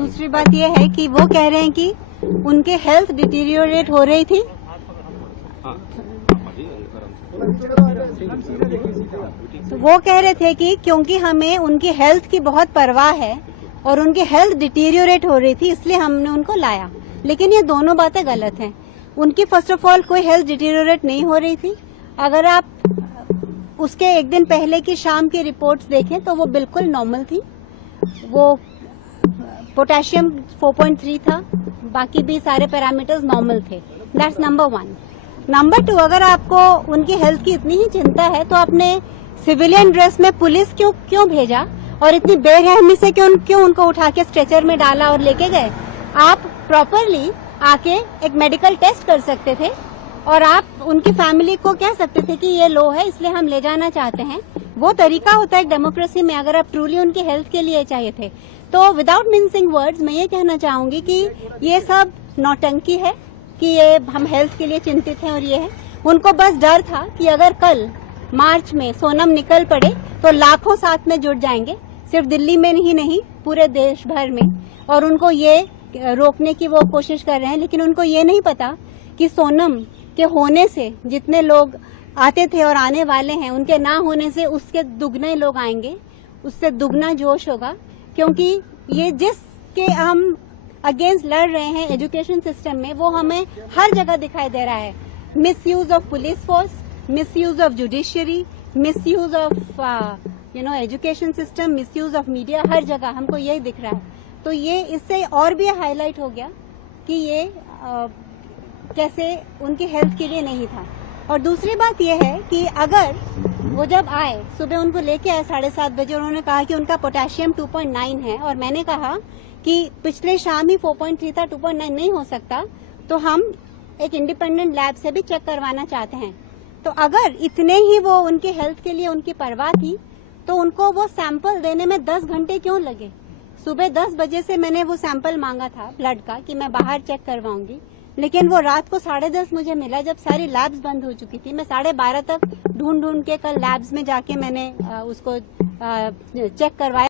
दूसरी बात ये है कि वो कह रहे हैं कि उनके हेल्थ डिटीरियोरेट हो रही थी। तो वो कह रहे थे कि क्योंकि हमें उनकी हेल्थ की बहुत परवाह है और उनकी हेल्थ डिटीरियोरेट हो रही थी इसलिए हमने उनको लाया। लेकिन ये दोनों बातें गलत हैं। उनकी फर्स्ट ऑफ ऑल कोई हेल्थ डिटीरियोरेट नहीं हो रही थी। अगर आप उसके एक दिन पहले की शाम की रिपोर्ट्स देखें तो वो बिल्कुल नॉर्मल थी। वो पोटेशियम 4.3 था, बाकी भी सारे पैरामीटर्स नॉर्मल थे। That's number 1। नंबर 2, अगर आपको उनकी हेल्थ की इतनी ही चिंता है तो आपने सिविलियन ड्रेस में पुलिस क्यों भेजा और इतनी बेरहमी से क्यों उनको उठा के स्ट्रेचर में डाला और लेके गए? आप प्रॉपरली आके एक मेडिकल टेस्ट कर सकते थे और आप उनकी फैमिली को कह सकते थे कि ये लो है इसलिए हम ले जाना चाहते हैं। वो तरीका होता है एक डेमोक्रेसी में, अगर आप ट्रूली उनकी हेल्थ के लिए चाहिए थे। तो विदाउट मिन्सिंग वर्ड्स मैं ये कहना चाहूंगी कि ये सब नौटंकी है कि ये हम हेल्थ के लिए चिंतित हैं और ये है। उनको बस डर था कि अगर कल मार्च में सोनम निकल पड़े तो लाखों साथ में जुट जाएंगे, सिर्फ दिल्ली में ही नहीं पूरे देश भर में, और उनको ये रोकने की वो कोशिश कर रहे हैं। लेकिन उनको ये नहीं पता कि सोनम के होने से जितने लोग आते थे और आने वाले हैं, उनके ना होने से उसके दुगने लोग आएंगे, उससे दुगना जोश होगा। क्योंकि ये जिसके हम अगेंस्ट लड़ रहे हैं एजुकेशन सिस्टम में, वो हमें हर जगह दिखाई दे रहा है। Misuse of police force, misuse of judiciary, misuse of education system, misuse of media, हर जगह हमको यही दिख रहा है। तो ये इससे और भी हाईलाइट हो गया कि ये कैसे उनकी हेल्थ के लिए नहीं था। और दूसरी बात यह है कि अगर वो जब आए, सुबह उनको लेके आए 7:30 बजे, उन्होंने कहा कि उनका पोटेशियम 2.9 है और मैंने कहा कि पिछले शाम ही 4.3 था, 2.9 नहीं हो सकता, तो हम एक इंडिपेंडेंट लैब से भी चेक करवाना चाहते हैं। तो अगर इतने ही वो उनकी हेल्थ के लिए उनकी परवाह थी तो उनको वो सैंपल देने में 10 घंटे क्यों लगे? सुबह 10 बजे से मैंने वो सैंपल मांगा था ब्लड का कि मैं बाहर चेक करवाऊंगी, लेकिन वो रात को 10:30 मुझे मिला जब सारी लैब्स बंद हो चुकी थी। मैं 12:30 तक ढूंढ के कल लैब्स में जाके मैंने उसको चेक करवाया।